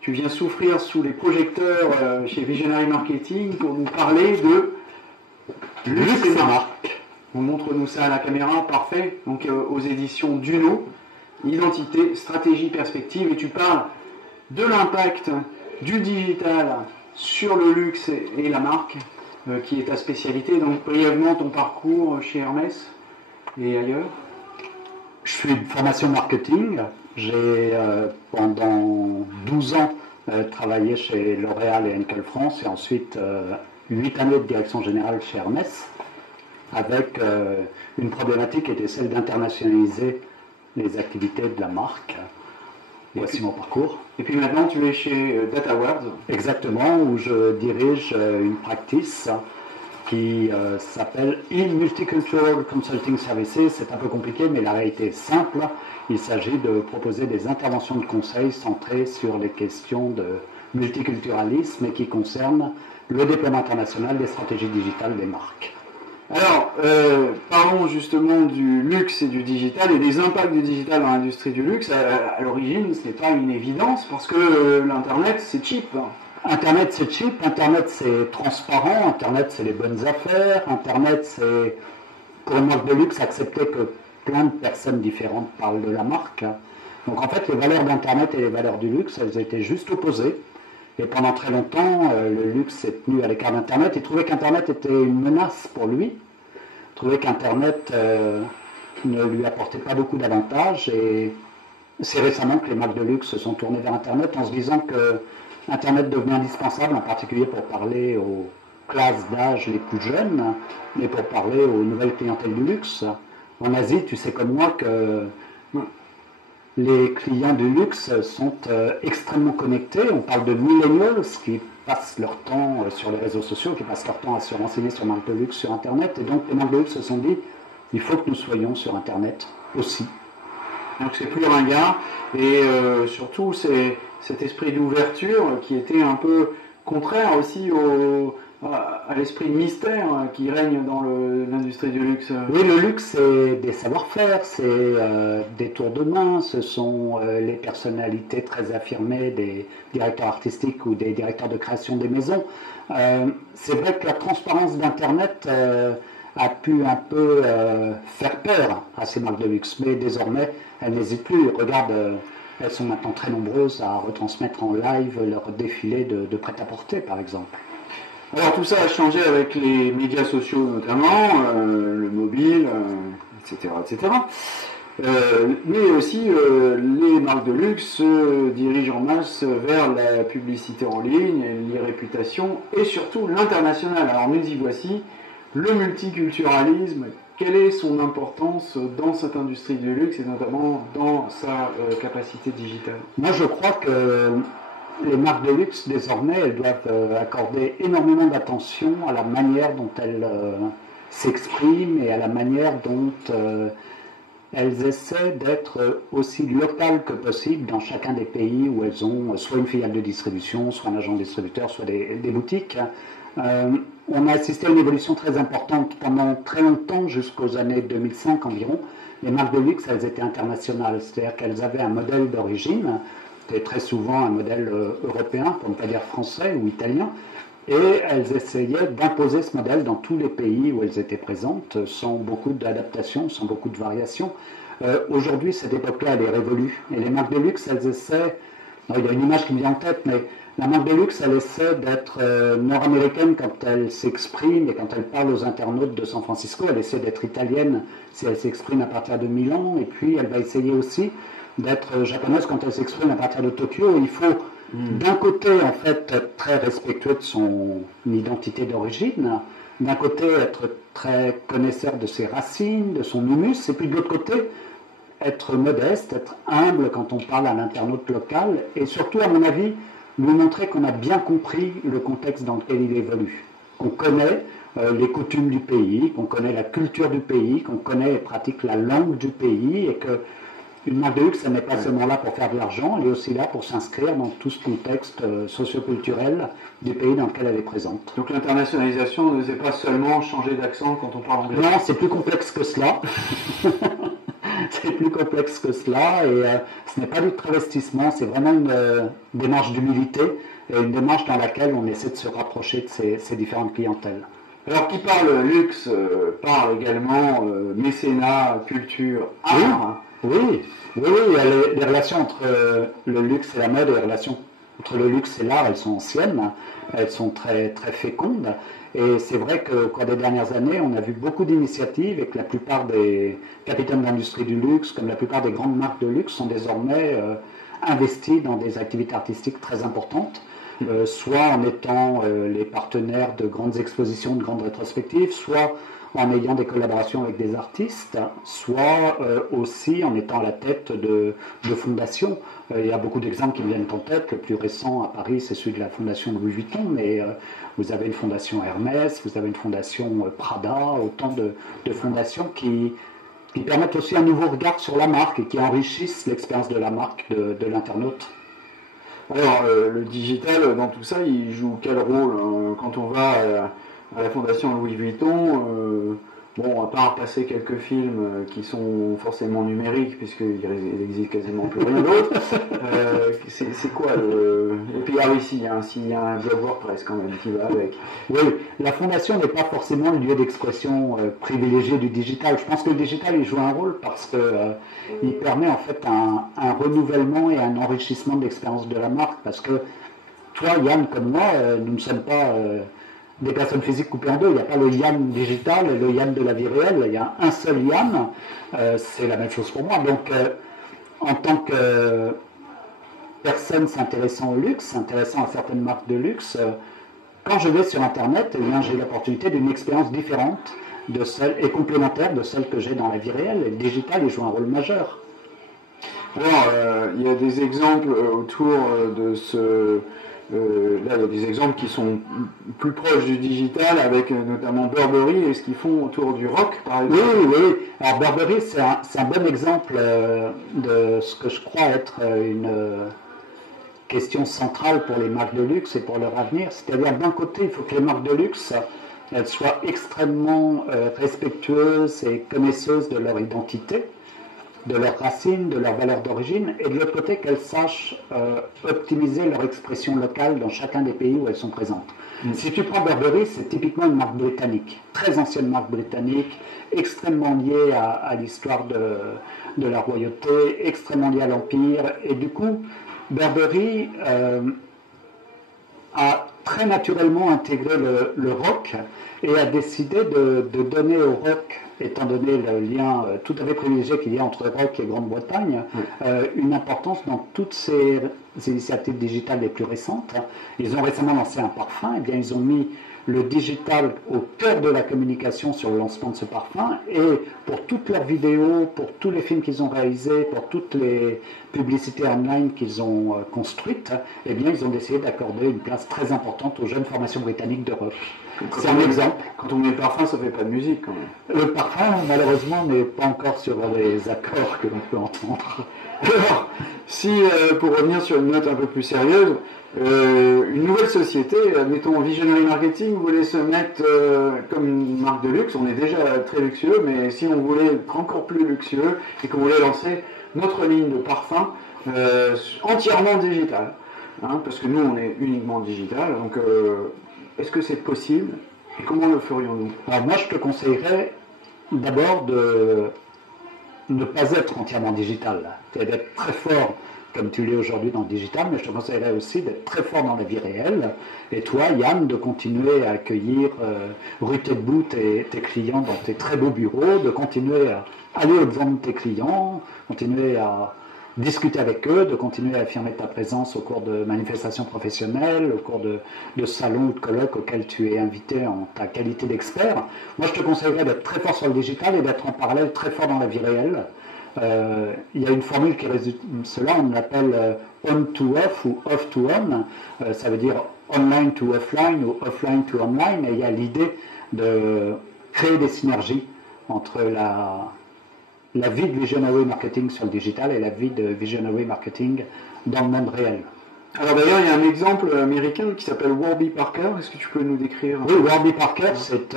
tu viens souffrir sous les projecteurs chez Visionary Marketing pour nous parler de luxe et marque. Montre-nous ça à la caméra, parfait. Donc aux éditions Duno, identité, stratégie, perspective, et tu parles de l'impact du digital sur le luxe et la marque, qui est ta spécialité. Donc brièvement ton parcours chez Hermès et ailleurs. Je suis de formation marketing. J'ai pendant 12 ans travaillé chez L'Oréal et Henkel France, et ensuite 8 années de direction générale chez Hermès, avec une problématique qui était celle d'internationaliser les activités de la marque. Voici mon parcours. Et puis maintenant, tu es chez DataWords. Exactement, où je dirige une practice qui s'appelle Multicultural Consulting Services. C'est un peu compliqué, mais la réalité est simple. Il s'agit de proposer des interventions de conseil centrées sur les questions de multiculturalisme et qui concernent le déploiement international des stratégies digitales des marques. Alors, parlons justement du luxe et du digital et des impacts du digital dans l'industrie du luxe. À l'origine, ce n'est pas une évidence parce que l'Internet, c'est cheap. Internet, c'est cheap, Internet, c'est transparent, Internet, c'est les bonnes affaires, Internet, c'est, pour une marque de luxe, accepter que plein de personnes différentes parlent de la marque. Donc en fait, les valeurs d'Internet et les valeurs du luxe, elles étaient juste opposées. Et pendant très longtemps, le luxe s'est tenu à l'écart d'Internet. Il trouvait qu'Internet était une menace pour lui. Il trouvait qu'Internet ne lui apportait pas beaucoup d'avantages. Et c'est récemment que les marques de luxe se sont tournées vers Internet en se disant que Internet devenait indispensable, en particulier pour parler aux classes d'âge les plus jeunes, mais pour parler aux nouvelles clientèles du luxe. En Asie, tu sais comme moi que les clients du luxe sont extrêmement connectés. On parle de millennials qui passent leur temps sur les réseaux sociaux, qui passent leur temps à se renseigner sur marques de luxe sur Internet. Et donc les marques de luxe se sont dit, il faut que nous soyons sur Internet aussi. Donc c'est plus ringard. Et surtout, c'est cet esprit d'ouverture qui était un peu contraire aussi à l'esprit de mystère qui règne dans l'industrie du luxe. Oui, le luxe, c'est des savoir-faire, c'est des tours de main, ce sont les personnalités très affirmées des directeurs artistiques ou des directeurs de création des maisons. C'est vrai que la transparence d'Internet a pu un peu faire peur à ces marques de luxe, mais désormais, elles n'hésitent plus. Regarde, elles sont maintenant très nombreuses à retransmettre en live leur défilé de prêt-à-porter, par exemple. Alors tout ça a changé avec les médias sociaux notamment, le mobile, etc. etc. Mais aussi les marques de luxe se dirigent en masse vers la publicité en ligne, les réputations et surtout l'international. Alors nous y voici, le multiculturalisme, quelle est son importance dans cette industrie du luxe et notamment dans sa capacité digitale? Moi je crois que les marques de luxe, désormais, elles doivent accorder énormément d'attention à la manière dont elles s'expriment et à la manière dont elles essaient d'être aussi locales que possible dans chacun des pays où elles ont soit une filiale de distribution, soit un agent distributeur, soit des boutiques. On a assisté à une évolution très importante pendant très longtemps, jusqu'aux années 2005 environ. Les marques de luxe, elles étaient internationales, c'est-à-dire qu'elles avaient un modèle d'origine, c'était très souvent un modèle européen, pour ne pas dire français ou italien, et elles essayaient d'imposer ce modèle dans tous les pays où elles étaient présentes, sans beaucoup d'adaptations, sans beaucoup de variations. Aujourd'hui, cette époque-là, elle est révolue, et les marques de luxe, elles essaient, il y a une image qui me vient en tête, mais la marque de luxe, elle essaie d'être nord-américaine quand elle s'exprime et quand elle parle aux internautes de San Francisco, elle essaie d'être italienne si elle s'exprime à partir de Milan, et puis elle va essayer aussi d'être japonaise quand elle s'exprime à partir de Tokyo. Il faut d'un côté en fait être très respectueux de son identité d'origine, d'un côté être très connaisseur de ses racines, de son humus, et puis de l'autre côté être modeste, être humble quand on parle à l'internaute local, et surtout à mon avis nous montrer qu'on a bien compris le contexte dans lequel il évolue, qu'on connaît les coutumes du pays, qu'on connaît la culture du pays, qu'on connaît et pratique la langue du pays, et que une marque de luxe, elle n'est pas seulement là pour faire de l'argent, elle est aussi là pour s'inscrire dans tout ce contexte socioculturel du pays dans lequel elle est présente. Donc l'internationalisation ne c'est pas seulement changer d'accent quand on parle anglais. Non, c'est plus complexe que cela. c'est plus complexe que cela et ce n'est pas du travestissement, c'est vraiment une démarche d'humilité et une démarche dans laquelle on essaie de se rapprocher de ces différentes clientèles. Alors qui parle luxe parle également mécénat, culture, art. Oui, il y a les relations entre le luxe et la mode, les relations entre le luxe et l'art, elles sont anciennes, elles sont très, très fécondes. Et c'est vrai qu'au cours des dernières années, on a vu beaucoup d'initiatives et que la plupart des capitaines d'industrie du luxe, comme la plupart des grandes marques de luxe, sont désormais investis dans des activités artistiques très importantes, soit en étant les partenaires de grandes expositions, de grandes rétrospectives, soit en ayant des collaborations avec des artistes, soit aussi en étant à la tête de fondations. Il y a beaucoup d'exemples qui me viennent en tête. Le plus récent à Paris, c'est celui de la fondation Louis Vuitton, mais vous avez une fondation Hermès, vous avez une fondation Prada, autant de fondations qui permettent aussi un nouveau regard sur la marque et qui enrichissent l'expérience de la marque de l'internaute. Alors, le digital, dans tout ça, il joue quel rôle quand on va à la fondation Louis Vuitton, bon, à part passer quelques films qui sont forcément numériques, puisqu'il n'existe quasiment plus rien d'autre, c'est quoi Et puis, s'il y a un blog WordPress quand même qui va avec. Oui, la fondation n'est pas forcément le lieu d'expression privilégié du digital. Je pense que le digital, il joue un rôle parce qu'il permet en fait un renouvellement et un enrichissement de l'expérience de la marque. Parce que toi, Yann, comme moi, nous ne sommes pas des personnes physiques coupées en deux. Il n'y a pas le Yann digital et le Yann de la vie réelle. Il y a un seul Yann. C'est la même chose pour moi. Donc, en tant que personne s'intéressant au luxe, s'intéressant à certaines marques de luxe, quand je vais sur Internet, eh bien, j'ai l'opportunité d'une expérience différente de celle, et complémentaire de celle que j'ai dans la vie réelle. Et le digital, il joue un rôle majeur. Alors, il y a des exemples autour de ce... là, il y a des exemples qui sont plus proches du digital, avec notamment Burberry et ce qu'ils font autour du rock, par exemple. Oui. Alors Burberry, c'est un bon exemple de ce que je crois être une question centrale pour les marques de luxe et pour leur avenir. C'est-à-dire, d'un côté, il faut que les marques de luxe elles soient extrêmement respectueuses et connaisseuses de leur identité, de leurs racines, de leurs valeurs d'origine, et de l'autre côté qu'elles sachent optimiser leur expression locale dans chacun des pays où elles sont présentes. Si tu prends Burberry, c'est typiquement une marque britannique, très ancienne marque britannique, extrêmement liée à l'histoire de la royauté, extrêmement liée à l'Empire, et du coup, Burberry a très naturellement intégré le rock et a décidé de donner au rock, étant donné le lien tout à fait privilégié qu'il y a entre rock et Grande-Bretagne, une importance dans toutes ces initiatives digitales les plus récentes. Ils ont récemment lancé un parfum, et bien ils ont mis le digital au cœur de la communication sur le lancement de ce parfum, et pour toutes leurs vidéos, pour tous les films qu'ils ont réalisés, pour toutes les publicités online qu'ils ont construites, eh bien ils ont décidé d'accorder une place très importante aux jeunes formations britanniques de rock. C'est un exemple. Quand on met le parfum, ça fait pas de musique quand même. Le parfum, malheureusement, n'est pas encore sur les accords que l'on peut entendre. Alors, si, pour revenir sur une note un peu plus sérieuse, une nouvelle société, admettons Visionary Marketing, voulait se mettre comme une marque de luxe. On est déjà très luxueux, mais si on voulait être encore plus luxueux et qu'on voulait lancer notre ligne de parfum entièrement digitale, parce que nous, on est uniquement digital, donc est-ce que c'est possible et comment le ferions-nous? Alors moi, je te conseillerais d'abord de ne pas être entièrement digital, c'est-à-dire d'être très fort comme tu l'es aujourd'hui dans le digital, mais je te conseillerais aussi d'être très fort dans la vie réelle. Et toi, Yann, de continuer à accueillir rue Taitbout tes clients dans tes très beaux bureaux, de continuer à aller au-devant de tes clients, continuer à discuter avec eux, de continuer à affirmer ta présence au cours de manifestations professionnelles, au cours de salons ou de colloques auxquels tu es invité en ta qualité d'expert. Moi, je te conseillerais d'être très fort sur le digital et d'être en parallèle très fort dans la vie réelle. Il y a une formule qui résume cela, on l'appelle on to off ou off to on, ça veut dire online to offline ou offline to online, et il y a l'idée de créer des synergies entre la vie de Visionary Marketing sur le digital et la vie de Visionary Marketing dans le monde réel. Alors d'ailleurs, il y a un exemple américain qui s'appelle Warby Parker. Est-ce que tu peux nous décrire? Oui, Warby Parker, c'est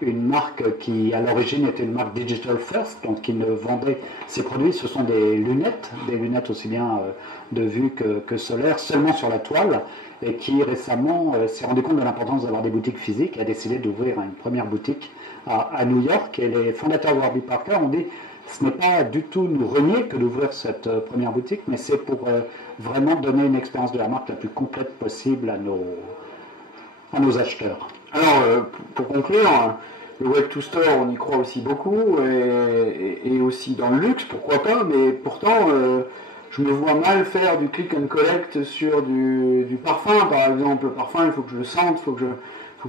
une marque qui à l'origine était une marque Digital First, donc qui ne vendait ses produits, ce sont des lunettes aussi bien de vue que solaire, seulement sur la toile, et qui récemment s'est rendu compte de l'importance d'avoir des boutiques physiques et a décidé d'ouvrir une première boutique à New York. Et les fondateurs de Warby Parker ont dit ce n'est pas du tout nous renier que d'ouvrir cette première boutique, mais c'est pour vraiment donner une expérience de la marque la plus complète possible à nos acheteurs. Alors, pour conclure, le Web to Store, on y croit aussi beaucoup, et aussi dans le luxe, pourquoi pas, mais pourtant, je me vois mal faire du click and collect sur du parfum, par exemple. Le parfum, il faut que je le sente, il faut que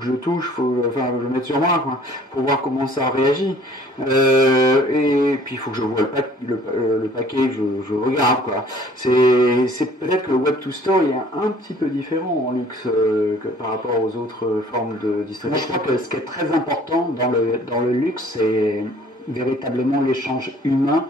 je le touche, faut que je le mette sur moi, quoi, pour voir comment ça réagit. Et puis il faut que je vois le paquet, je regarde, quoi. C'est peut-être que le Web to Store il est un petit peu différent en luxe que par rapport aux autres formes de distribution. Moi, je crois que ce qui est très important dans le luxe, c'est véritablement l'échange humain.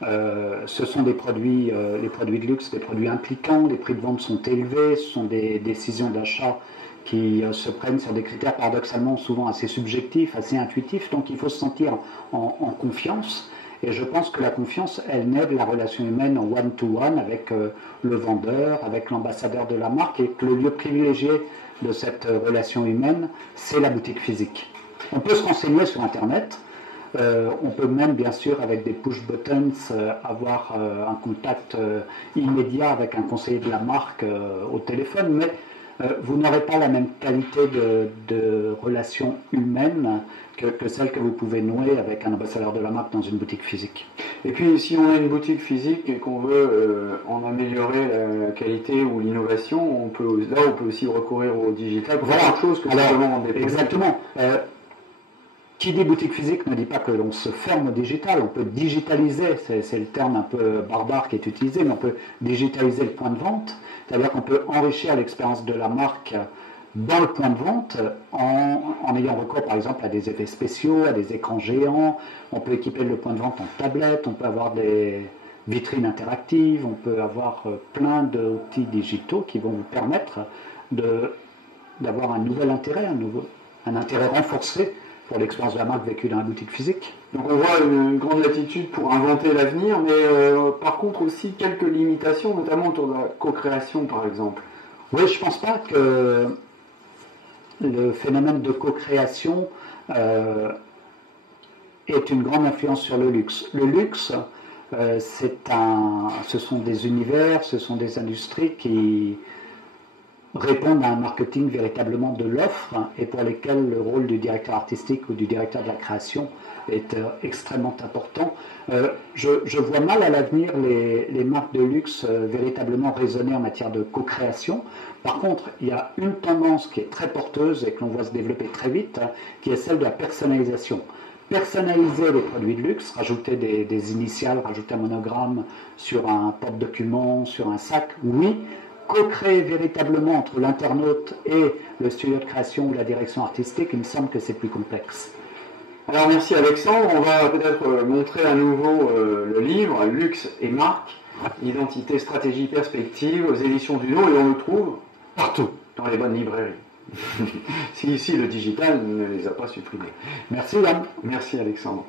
Ce sont des produits, les produits de luxe, des produits impliquants, les prix de vente sont élevés, ce sont des décisions d'achat qui se prennent sur des critères paradoxalement souvent assez subjectifs, assez intuitifs, donc il faut se sentir en confiance. Et je pense que la confiance, elle naît de la relation humaine en one-to-one avec le vendeur, avec l'ambassadeur de la marque, et que le lieu privilégié de cette relation humaine, c'est la boutique physique. On peut se renseigner sur Internet, on peut même bien sûr avec des push buttons avoir un contact immédiat avec un conseiller de la marque au téléphone, mais vous n'aurez pas la même qualité de relation humaine que celle que vous pouvez nouer avec un ambassadeur de la marque dans une boutique physique. Et puis si on a une boutique physique et qu'on veut en améliorer la qualité ou l'innovation, on peut aussi recourir au digital pour faire autre chose que simplement vendre des produits. Exactement. Qui dit boutique physique ne dit pas que l'on se ferme au digital, on peut digitaliser, c'est le terme un peu barbare qui est utilisé, mais on peut digitaliser le point de vente, c'est-à-dire qu'on peut enrichir l'expérience de la marque dans le point de vente en ayant recours par exemple à des effets spéciaux, à des écrans géants, on peut équiper le point de vente en tablette, on peut avoir des vitrines interactives, on peut avoir plein d'outils digitaux qui vont vous permettre d'avoir un nouvel intérêt, un intérêt renforcé pour l'expérience de la marque vécue dans la boutique physique. Donc on voit une grande latitude pour inventer l'avenir, mais par contre aussi quelques limitations, notamment autour de la co-création par exemple. Oui, je ne pense pas que le phénomène de co-création ait une grande influence sur le luxe. Le luxe, ce sont des univers, ce sont des industries qui répondent à un marketing véritablement de l'offre et pour lesquels le rôle du directeur artistique ou du directeur de la création est extrêmement important. Je vois mal à l'avenir les marques de luxe véritablement raisonner en matière de co-création. Par contre, il y a une tendance qui est très porteuse et que l'on voit se développer très vite, qui est celle de la personnalisation. Personnaliser les produits de luxe, rajouter des initiales, rajouter un monogramme sur un porte-document, sur un sac, oui. Co-créer véritablement entre l'internaute et le studio de création ou la direction artistique, il me semble que c'est plus complexe. Alors merci Alexandre, on va peut-être montrer à nouveau le livre Luxe et marque, identité, stratégie, perspective aux éditions du Nom, et on le trouve partout dans les bonnes librairies. si le digital ne les a pas supprimés. Merci Yann. Merci Alexandre.